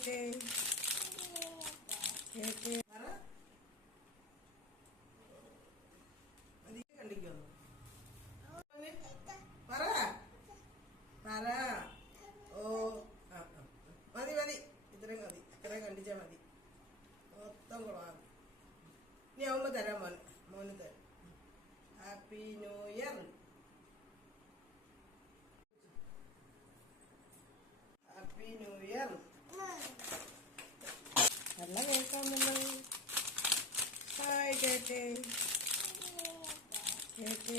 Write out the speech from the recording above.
cake cake കണ്ടിക്കോ പറ പറ ഓ മതി മതി ഇത്രയും മതി ഇത്രയും കണ്ടിച്ചാൽ മതി മൊത്തം കൊള്ളാം ഇനി ആവുമ്പോ തരാം മോന് തരാം happy new year happy new year നല്ല കേൾക്കാമല്ലോ ഹായ് കേക്ക് കേക്ക്